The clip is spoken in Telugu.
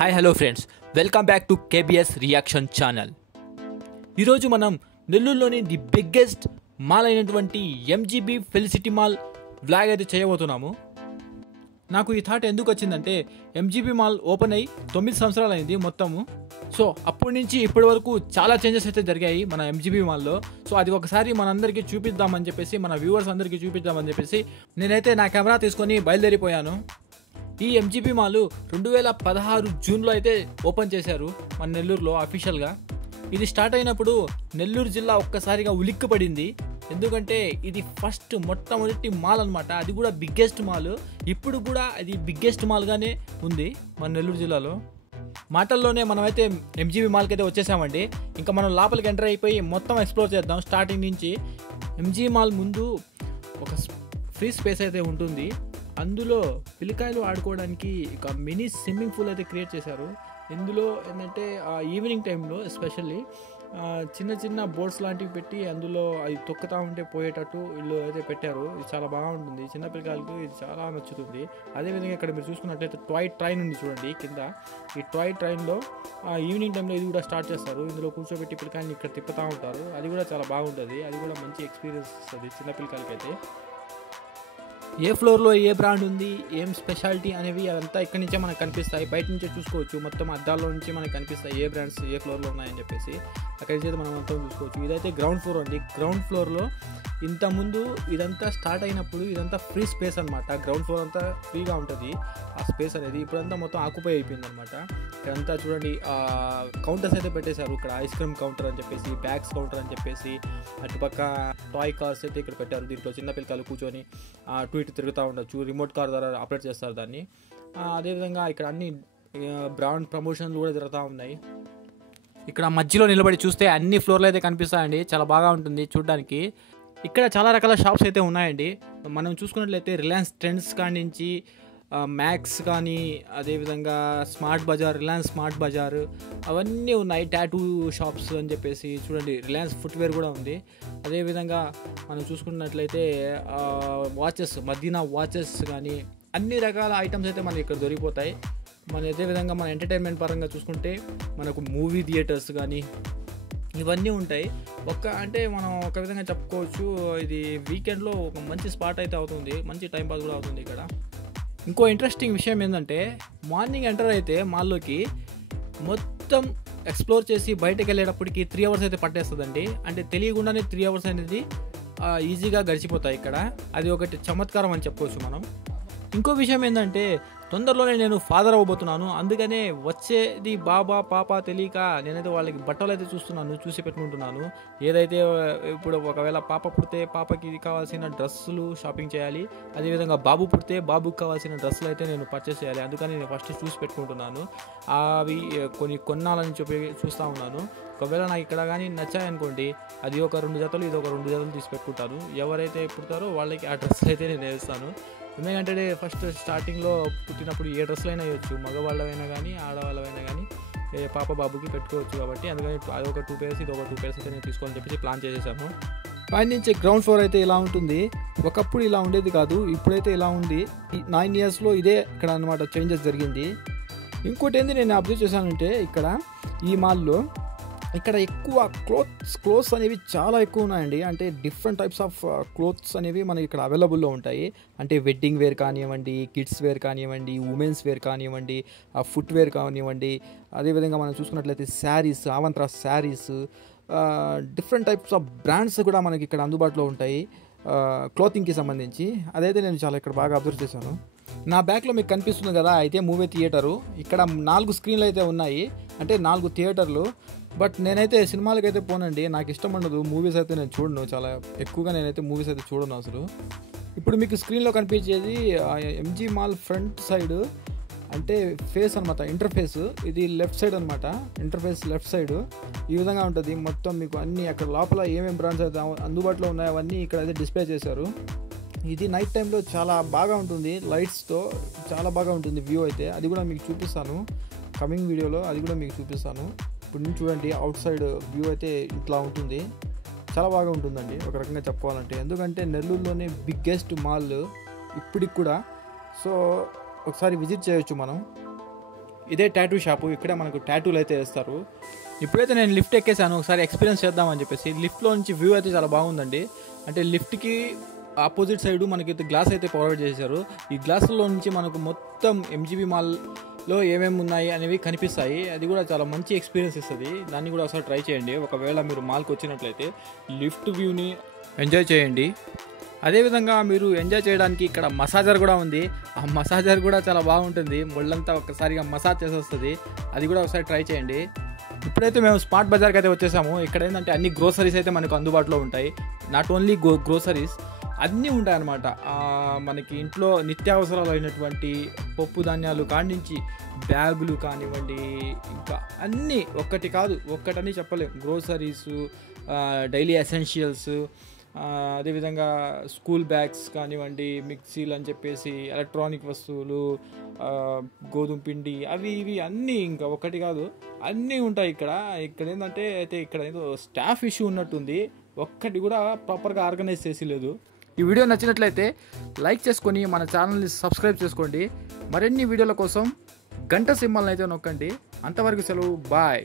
Hi hello friends, welcome back to కేబిఎస్ reaction channel. ఈరోజు మనం నెల్లూరులోని ది బిగ్గెస్ట్ మాల్ అయినటువంటి ఎంజీబీ ఫెలిసిటీ మాల్ వ్లాగ్ అయితే చేయబోతున్నాము. నాకు ఈ థాట్ ఎందుకు వచ్చిందంటే, ఎంజీబీ మాల్ ఓపెన్ అయ్యి 9 సంవత్సరాలు అయింది మొత్తము. సో అప్పటి నుంచి ఇప్పటి వరకు చాలా చేంజెస్ అయితే జరిగాయి మన ఎంజీబీ మాల్లో. సో అది ఒకసారి మనందరికీ చూపిద్దామని చెప్పేసి, మన వ్యూవర్స్ అందరికీ చూపిద్దామని చెప్పేసి నేనైతే నా కెమెరా తీసుకొని బయలుదేరిపోయాను. ఈ ఎంజీబీ మాల్ 2016 జూన్లో అయితే ఓపెన్ చేశారు మన నెల్లూరులో అఫీషియల్గా. ఇది స్టార్ట్ అయినప్పుడు నెల్లూరు జిల్లా ఒక్కసారిగా ఉలిక్కిపడింది. ఎందుకంటే ఇది మొట్టమొదటి మాల్ అనమాట. అది కూడా బిగ్గెస్ట్ మాల్. ఇప్పుడు కూడా అది బిగ్గెస్ట్ మాల్గానే ఉంది మన నెల్లూరు జిల్లాలో. మాటల్లోనే మనమైతే ఎంజీబీ మాల్కి అయితే వచ్చేసామండి. ఇంకా మనం లోపలికి ఎంటర్ అయిపోయి మొత్తం ఎక్స్ప్లోర్ చేద్దాం స్టార్టింగ్ నుంచి. ఎంజీబీ మాల్ ముందు ఒక ఫ్రీ స్పేస్ అయితే ఉంటుంది. అందులో పిల్లకాయలు ఆడుకోవడానికి ఒక మినీ స్విమ్మింగ్ పూల్ అయితే క్రియేట్ చేశారు. ఇందులో ఏంటంటే ఈవినింగ్ టైంలో ఎస్పెషల్లీ చిన్న చిన్న బోట్స్ లాంటివి పెట్టి అందులో అవి తొక్కుతూ ఉంటే పోయేటట్టు వీళ్ళు అయితే పెట్టారు. ఇది చాలా బాగుంటుంది, చిన్న పిల్లకాయలకు ఇది చాలా నచ్చుతుంది. అదేవిధంగా ఇక్కడ మీరు చూసుకున్నట్లయితే టాయ్ ట్రైన్ ఉంది చూడండి కింద. ఈ టాయ్ ట్రైన్లో ఈవినింగ్ టైంలో ఇది కూడా స్టార్ట్ చేస్తారు. ఇందులో కూర్చోబెట్టి పిల్లకాయని ఇక్కడ తిప్పుతూ ఉంటారు. అది కూడా చాలా బాగుంటుంది. అది కూడా మంచి ఎక్స్పీరియన్స్ ఇస్తుంది చిన్న పిల్లకాయలకైతే. ఏ ఫ్లోర్లో ఏ బ్రాండ్ ఉంది, ఏం స్పెషాలిటీ అనేవి అదంతా ఇక్కడి నుంచే మనకు కనిపిస్తాయి. బయట నుంచే చూసుకోవచ్చు. మొత్తం అద్దాల్లో నుంచి మనకు కనిపిస్తాయి ఏ బ్రాండ్స్ ఏ ఫ్లోర్లో ఉన్నాయని చెప్పేసి. అక్కడి నుంచి మనం మొత్తం చూసుకోవచ్చు. ఇదైతే గ్రౌండ్ ఫ్లోర్ అండి. గ్రౌండ్ ఫ్లోర్లో ఇంతకుముందు ఇదంతా స్టార్ట్ అయినప్పుడు ఇదంతా ఫ్రీ స్పేస్ అనమాట. గ్రౌండ్ ఫ్లోర్ అంతా ఫ్రీగా ఉంటుంది ఆ స్పేస్ అనేది. ఇప్పుడంతా మొత్తం ఆక్యుపై అయిపోయింది అనమాట. ఇక్కడంతా చూడండి కౌంటర్స్ అయితే పెట్టేశారు. ఇక్కడ ఐస్ క్రీమ్ కౌంటర్ అని చెప్పేసి, బ్యాగ్స్ కౌంటర్ అని చెప్పేసి, అటుపక్క టాయ్ కార్స్ అయితే ఇక్కడ పెట్టారు. దీంట్లో చిన్న పిల్లకాయలు కూర్చొని అటు ఇటు తిరుగుతూ ఉండొచ్చు. రిమోట్ కార్ ద్వారా ఆపరేట్ చేస్తారు దాన్ని. అదేవిధంగా ఇక్కడ అన్ని బ్రాండ్ ప్రమోషన్లు కూడా జరుగుతూ ఉన్నాయి. ఇక్కడ మధ్యలో నిలబడి చూస్తే అన్ని ఫ్లోర్లు అయితే కనిపిస్తాయండి. చాలా బాగా ఉంటుంది చూడడానికి. ఇక్కడ చాలా రకాల షాప్స్ అయితే ఉన్నాయండి. మనం చూసుకున్నట్లయితే రిలయన్స్ ట్రెండ్స్ కాడి నుంచి మ్యాక్స్ కానీ, అదేవిధంగా Smart Bazaar, Reliance Smart Bazaar అవన్నీ ఉన్నాయి. టాటూ షాప్స్ అని చెప్పేసి చూడండి. రిలయన్స్ ఫుట్వేర్ కూడా ఉంది. అదేవిధంగా మనం చూసుకున్నట్లయితే వాచెస్, మదీనా వాచెస్ కానీ అన్ని రకాల ఐటమ్స్ అయితే మనకి ఇక్కడ దొరికిపోతాయి. అదేవిధంగా మన ఎంటర్టైన్మెంట్ పరంగా చూసుకుంటే మనకు మూవీ థియేటర్స్ కానీ ఇవన్నీ ఉంటాయి. అంటే మనం ఒక విధంగా చెప్పుకోవచ్చు, ఇది వీకెండ్లో ఒక మంచి స్పాట్ అయితే అవుతుంది. మంచి టైంపాస్ కూడా అవుతుంది ఇక్కడ. ఇంకో ఇంట్రెస్టింగ్ విషయం ఏంటంటే, మార్నింగ్ ఎంటర్ అయితే మాల్లోకి మొత్తం ఎక్స్ప్లోర్ చేసి బయటకు వెళ్ళేటప్పటికి 3 hours అయితే పట్టేస్తుందండి. అంటే తెలియకుండానే 3 hours అనేది ఈజీగా గడిచిపోతాయి ఇక్కడ. అది ఒకటి చమత్కారం అని చెప్పుకోవచ్చు మనం. ఇంకో విషయం ఏంటంటే, తొందరలోనే నేను ఫాదర్ అవ్వబోతున్నాను. అందుకనే వచ్చేది బాబా పాప తెలియక నేనైతే వాళ్ళకి బట్టలు అయితే చూసి పెట్టుకుంటున్నాను. ఏదైతే ఇప్పుడు ఒకవేళ పాప పుడితే పాపకి కావాల్సిన డ్రెస్సులు షాపింగ్ చేయాలి. అదేవిధంగా బాబు పుడితే బాబుకి కావాల్సిన డ్రెస్సులు అయితే నేను పర్చేస్ చేయాలి. అందుకని నేను ఫస్ట్ చూసి పెట్టుకుంటున్నాను. అవి కొనాలని చెప్పి చూస్తూ ఉన్నాను. ఒకవేళ నాకు ఇక్కడ కానీ నచ్చాయనుకోండి, అది ఒక 2 జతలు, ఇది ఒక 2 జతలు తీసి పెట్టుకుంటాను. ఎవరైతే పుడతారో వాళ్ళకి ఆ డ్రెస్సులు అయితే నేను వేస్తాను. ఎందుకంటే ఫస్ట్ స్టార్టింగ్లో పుట్టినప్పుడు ఏ డ్రెస్సులు అయినా వేయచ్చు. మగవాళ్ళమైనా కానీ ఆడవాళ్ళమైనా కానీ పాప బాబుకి పెట్టుకోవచ్చు. కాబట్టి అందుకని అదొక 2 pairs, ఇది ఒక 2 pairs అయితే నేను తీసుకోవాలని చెప్పేసి ప్లాన్ చేసేసాము. పైన నుంచి గ్రౌండ్ ఫ్లోర్ అయితే ఇలా ఉంటుంది. ఒకప్పుడు ఇలా ఉండేది కాదు, ఇప్పుడైతే ఇలా ఉంది. 9 yearsలో ఇదే ఇక్కడ అనమాట చేంజెస్ జరిగింది. ఇంకోటి ఏంది నేను అబ్జర్వ్ చేశానంటే, ఇక్కడ ఈ మాల్లో ఇక్కడ ఎక్కువ క్లోత్స్ అనేవి చాలా ఎక్కువ ఉన్నాయండి. అంటే డిఫరెంట్ టైప్స్ ఆఫ్ క్లోత్స్ అనేవి మనకి ఇక్కడ అవైలబుల్లో ఉంటాయి. అంటే వెడ్డింగ్ వేర్ కానివ్వండి, కిడ్స్ వేర్ కానివ్వండి, ఉమెన్స్ వేర్ కానివ్వండి, ఫుట్ వేర్ కానివ్వండి. అదేవిధంగా మనం చూసుకున్నట్లయితే sarees, Avantra sarees, different types of brands కూడా మనకి ఇక్కడ అందుబాటులో ఉంటాయి క్లోతింగ్కి సంబంధించి. అదైతే నేను చాలా ఇక్కడ బాగా అబ్జర్వ్ చేశాను. నా బ్యాక్లో మీకు కనిపిస్తుంది కదా, అయితే మూవీ థియేటరు. ఇక్కడ 4 స్క్రీన్లు అయితే ఉన్నాయి, అంటే 4 థియేటర్లు. బట్ నేనైతే సినిమాలకు అయితే పోనండి. నాకు ఇష్టం ఉండదు మూవీస్ అయితే నేను చూడను. చాలా ఎక్కువగా నేనైతే మూవీస్ అయితే చూడను అసలు. ఇప్పుడు మీకు స్క్రీన్లో కనిపించేది ఎంజీ మాల్ ఫ్రంట్ సైడ్, అంటే ఫేస్ అనమాట, ఇంటర్ఫేస్. ఇది లెఫ్ట్ సైడ్ అనమాట. ఇంటర్ఫేస్ లెఫ్ట్ సైడ్ ఈ విధంగా ఉంటుంది. మొత్తం మీకు అన్నీ అక్కడ లోపల ఏమేమి బ్రాండ్స్ అయితే అందుబాటులో ఉన్నాయో అవన్నీ ఇక్కడ అయితే డిస్ప్లే చేశారు. ఇది నైట్ టైంలో చాలా బాగా ఉంటుంది. లైట్స్తో చాలా బాగా ఉంటుంది వ్యూ అయితే. అది కూడా మీకు చూపిస్తాను కమింగ్ వీడియోలో, అది కూడా మీకు చూపిస్తాను. ఇప్పుడు నుంచి చూడండి, అవుట్ సైడ్ వ్యూ అయితే ఇట్లా ఉంటుంది. చాలా బాగా ఉంటుందండి ఒక రకంగా చెప్పుకోవాలంటే. ఎందుకంటే నెల్లూరులోనే బిగ్గెస్ట్ మాల్ ఇప్పటికి కూడా. సో ఒకసారి విజిట్ చేయొచ్చు మనం. ఇదే టాటూ షాపు. ఇక్కడ మనకు టాటూలు అయితే వేస్తారు. ఇప్పుడైతే నేను లిఫ్ట్ ఎక్కేసాను, ఒకసారి ఎక్స్పీరియన్స్ చేద్దామని చెప్పేసి. లిఫ్ట్లో నుంచి వ్యూ అయితే చాలా బాగుందండి. అంటే లిఫ్ట్కి ఆపోజిట్ సైడ్ మనకి గ్లాస్ అయితే ప్రొవైడ్ చేశారు. ఈ గ్లాసులో నుంచి మనకు మొత్తం ఎంజీబీ మాల్లో ఏమేమి ఉన్నాయి అనేవి కనిపిస్తాయి. అది కూడా చాలా మంచి ఎక్స్పీరియన్స్ ఇస్తుంది. దాన్ని కూడా ఒకసారి ట్రై చేయండి. ఒకవేళ మీరు మాల్కి వచ్చినట్లయితే లిఫ్ట్ వ్యూని ఎంజాయ్ చేయండి. అదేవిధంగా మీరు ఎంజాయ్ చేయడానికి ఇక్కడ మసాజర్ కూడా ఉంది. ఆ మసాజర్ కూడా చాలా బాగుంటుంది. ఒళ్ళంతా ఒక్కసారిగా మసాజ్ చేసి వస్తుంది. అది కూడా ఒకసారి ట్రై చేయండి. ఇప్పుడైతే మేము స్మార్ట్ బజార్కి అయితే వచ్చేసాము. ఇక్కడ ఏంటంటే అన్ని గ్రోసరీస్ అయితే మనకు అందుబాటులో ఉంటాయి. నాట్ ఓన్లీ గ్రోసరీస్, అన్నీ ఉంటాయన్నమాట. మనకి ఇంట్లో నిత్యావసరాలు అయినటువంటి పప్పు ధాన్యాలు కాడి నుంచి బ్యాగులు కానివ్వండి, ఇంకా అన్నీ ఒక్కటని చెప్పలేము. గ్రోసరీసు, డైలీ ఎసెన్షియల్స్, అదేవిధంగా స్కూల్ బ్యాగ్స్ కానివ్వండి, మిక్సీలు అని చెప్పేసి, ఎలక్ట్రానిక్ వస్తువులు, గోధుమ పిండి, అవి ఇవి అన్నీ, ఇంకా ఒకటి కాదు అన్నీ ఉంటాయి ఇక్కడ. ఏంటంటే అయితే ఇక్కడ ఏదో స్టాఫ్ ఇష్యూ ఉన్నట్టుంది. ఒక్కటి కూడా ప్రాపర్గా ఆర్గనైజ్ చేసి లేదు. ఈ వీడియో నచ్చినట్లయితే లైక్ చేసుకొని మన ఛానల్ని సబ్స్క్రైబ్ చేసుకోండి. మరిన్ని వీడియోల కోసం గంట సింబల్ని అయితే నొక్కండి. అంతవరకు సెలవు, బాయ్.